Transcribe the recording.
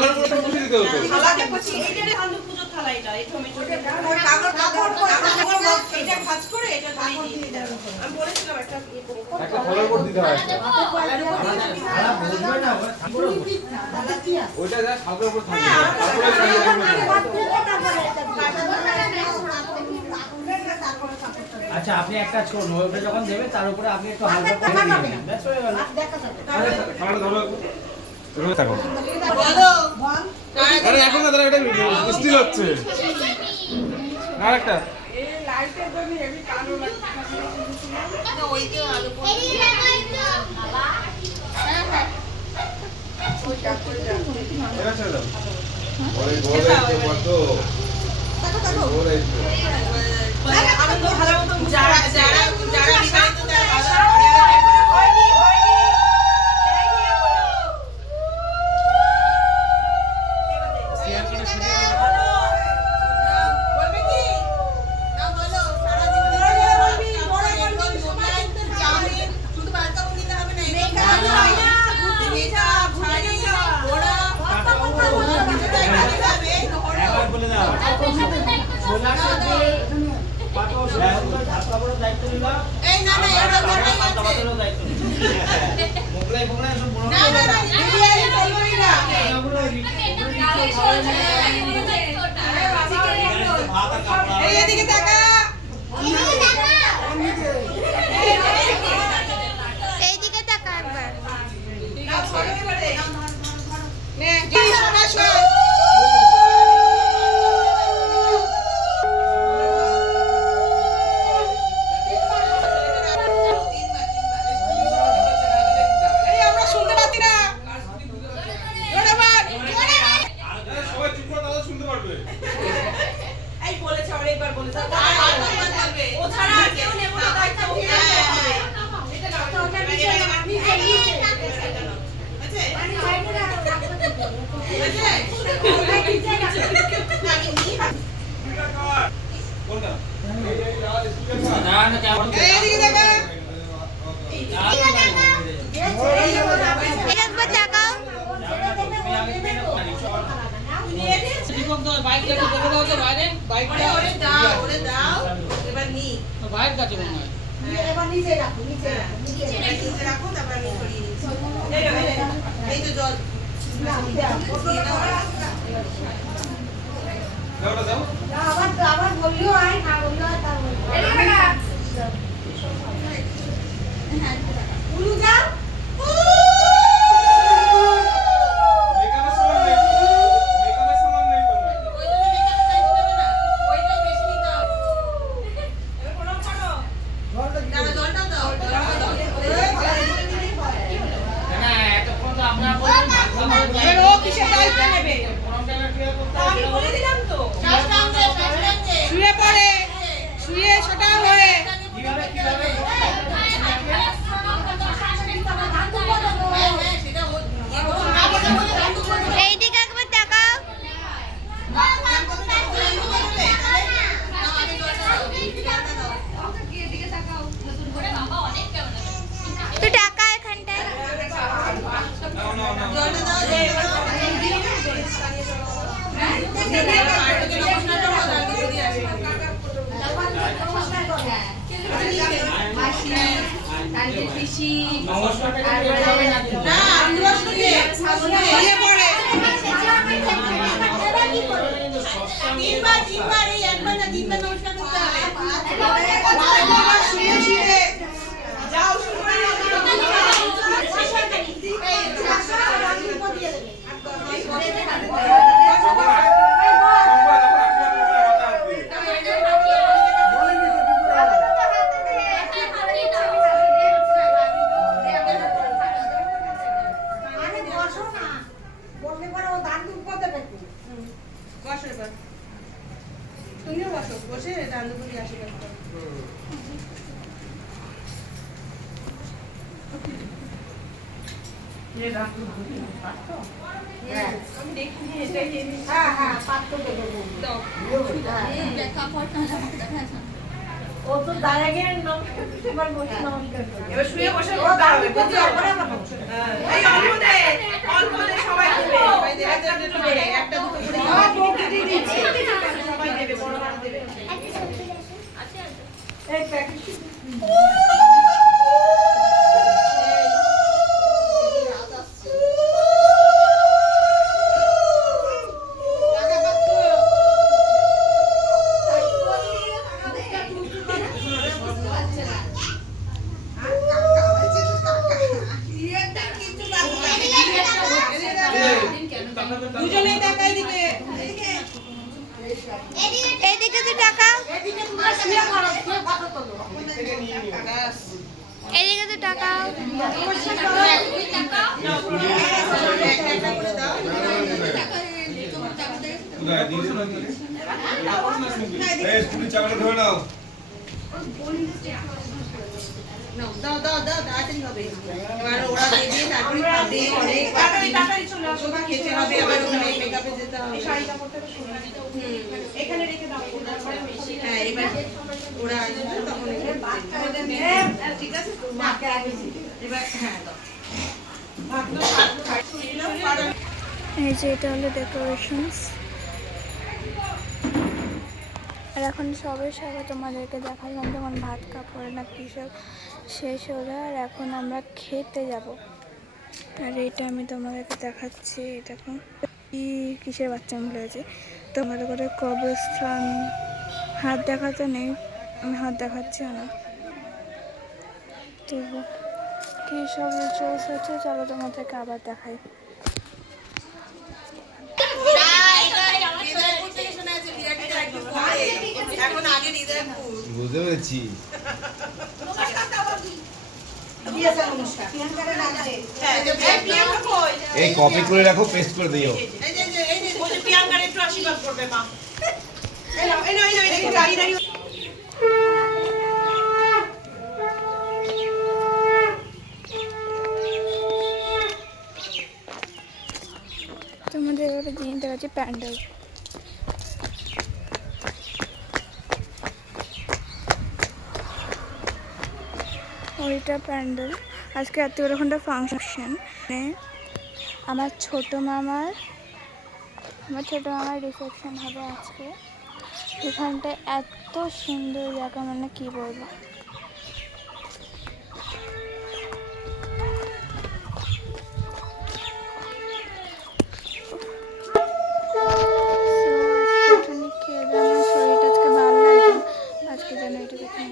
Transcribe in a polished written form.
থালার উপরে বসিয়ে দিতে হতো। থালাতে বসি এইটারে আলু পূজো থালা এটা এই টমেটোটা ওই কাগজ এটা ভাঁজ করে এটা ঢালি দিয়ে দিতে হবে। আমি বলেছিলাম একটা ইয়ে করে একটা থালার উপর দিতে হয় একটা। খারাপ বুঝবে না ওইটা যা থালার উপর থাকবে তারপরে আচ্ছা আপনি এক কাজ করুন ওটা যখন দেবে তার উপরে আপনি একটু হালকা করে দিবেন ব্যাস হয়ে গেল থালাটা ধরো ধরে থাকো। বলো আরে এখন না দাঁড়া এটা স্টিল হচ্ছে আরেকটা এই লাইটের জন্য হেভি কালো লাগছে না ওই যে আলু এবার ছেড়ে দাও। ওরে গোলে একটু বদ্ধ গোলে একটু আনন্দ ভালো মতো যারা যারা যারা নিকাইতো তারা হয়নি হয়নি বলবে কি না বলো সারা জীবনে বলবি বড় বলবি সময় জানি শুধু বালকা বলি না হবে না এটা হয় না এটা ভারী বড় একবার বলে দাও সোনা সাথে পাটো সাথে ঢাকা বড় দায়িত্ব নিলাম এই না না এটা বড়ই আছে পাটোর দায়িত্ব মোগলাই মোগলাই সব বড় না না না বিরিয়ানি বলবই না এই এদিকে তাকা এইদিকে তাকা একবার না ছড়ে পড়ে নে কি শোনা শোনা এই আমরা শুনতে পাচ্ছি না জোরে বল সবাই চুপ করে তাহলে শুনতে পারবে। এই বলেছে অনেকবার বলেছে ও ছাড়া আর কেউ নেব না দায়িত্ব ওকে এটা না ওটা নিচে কোনটা না না কেমন এইদিকে দেখা একবার তাকাও দীপক তো বাইকটা একটু দেখে দাও তো বাইরে বাইকটা ওরে দাও ওরে দাও এবার নি বাইক কাছে মনে হয় নিচে রাখো তারপর আমি সরিয়ে নিচ্ছি এই তো জল দাওটা দাও আবার বললেও আয় না বললেও আয় তা উলু যাও মেকআপের সামান নেই মেকআপের সামান নেই তো ওইটাই বেশি নিতে হবে এবার প্রণাম করো জলটা দাও না এতক্ষণ তো আপনারা বলেন এবার ও কিসের দায়িত্ব নেবে আমি বলে দিলাম তো শুয়ে পড়ে শুয়ে সেটা হয়ে কিভাবে কিভাবে এইদিকে একবার তাকাও তুই টাকা এখানটায় নাও নাও নাও নমস্কারটা কি হবে না শুয়ে পড়ে তিনবার এই একবার না তিনবার নমস্কার করতে হবে শুয়ে শুয়ে যাও শুরু আরে বসো না বললে পরে ও দান দুধ করতে পারবে বসো এবার তুমিও বসো বসে রান্নাগুলি আশীর্বাদ করো আমি দেখিনি এটাই এনেছি হ্যাঁ হ্যাঁ পাত্র দেবো দাও হ্যাঁ ও তো দাঁড়িয়ে নমস্কার বসে নমস্কার করে। এবার শুয়ে বসে ও করতে হবে, দাঁড়িয়ে বুঝছো? করে না। এই অল্প দে সবাই দেবে। সবাই দেবে, একটা করে, একটা দুটো করে ও বউকে দিয়ে দিচ্ছে। সবাই দেবে, বড় বড় দেবে। এই প্যাকেট দুজনেই দেখাই দিবে। এইদিকে তো টাকাও, এদিকে তোমরা শুয়ে পড়ো, শুয়ে ফটো তোলো। এইদিকে তো টাকাও। একটা করে দাও। কোথায় দিয়েছো না তুমি? এই স্কুলের চাকাটা ধরে নাও। নাও, দাও দাও দাও, তাড়াতাড়ি হবে। এবার ওরা দেবে, তারপরে খাবে, অনেক তাড়াতাড়ি চলে আসো, খেতে হবে, আবার ওখানে মেকআপে যেতে হবে। এখানে রেখে দাও। হ্যাঁ, এবার ওরা আসবে তখন ঠিক আছে তো? মাকে আগে এবার হ্যাঁ দাও। এই যে এটা হলো ডেকোরেশনস। আর এখন সবে তোমাদেরকে দেখালাম যখন ভাত কাপড় না কী সব শেষ হলো, আর এখন আমরা খেতে যাব। আর এটা আমি তোমাদেরকে দেখাচ্ছি, এটা কি কিসের বাচ্চা আমি ভুলে গেছি। তোমাদের করে কবরস্থান হাত দেখাতে নেই, আমি হাত দেখাচ্ছিও না। তো কী সব রিচুয়ালস হচ্ছে, চলো তোমাদেরকে আবার দেখাই। এখন আগে হৃদয়পুর বুঝতে পেরেছি। দিয়েছে নমস্কার প্রিয়াঙ্কারে লাগছে। প্রিয়াঙ্কা কই? এই কপি করে রাখো, পেস্ট করে দিও। এই যে ওই যে প্রিয়াঙ্কার একটু আশীর্বাদ করবে মা। এই নাও, এই নাও, এই নাও, এই নাও, দাঁড়িয়ে দাঁড়িয়ে। তোমাদের এবারে জিনিস দেখাচ্ছি প্যান্ডেল। ওইটা প্যান্ডেল। আজকে রাত্রে ওরকমটা ফাংশন, আমার ছোট মামার রিসেপশন হবে আজকে। এখানটা এত সুন্দর জায়গা, মানে কি বলবো। খেয়ে আমার শরীরটা আজকে ভালো লাগবে, আজকে যেন এটা দেখে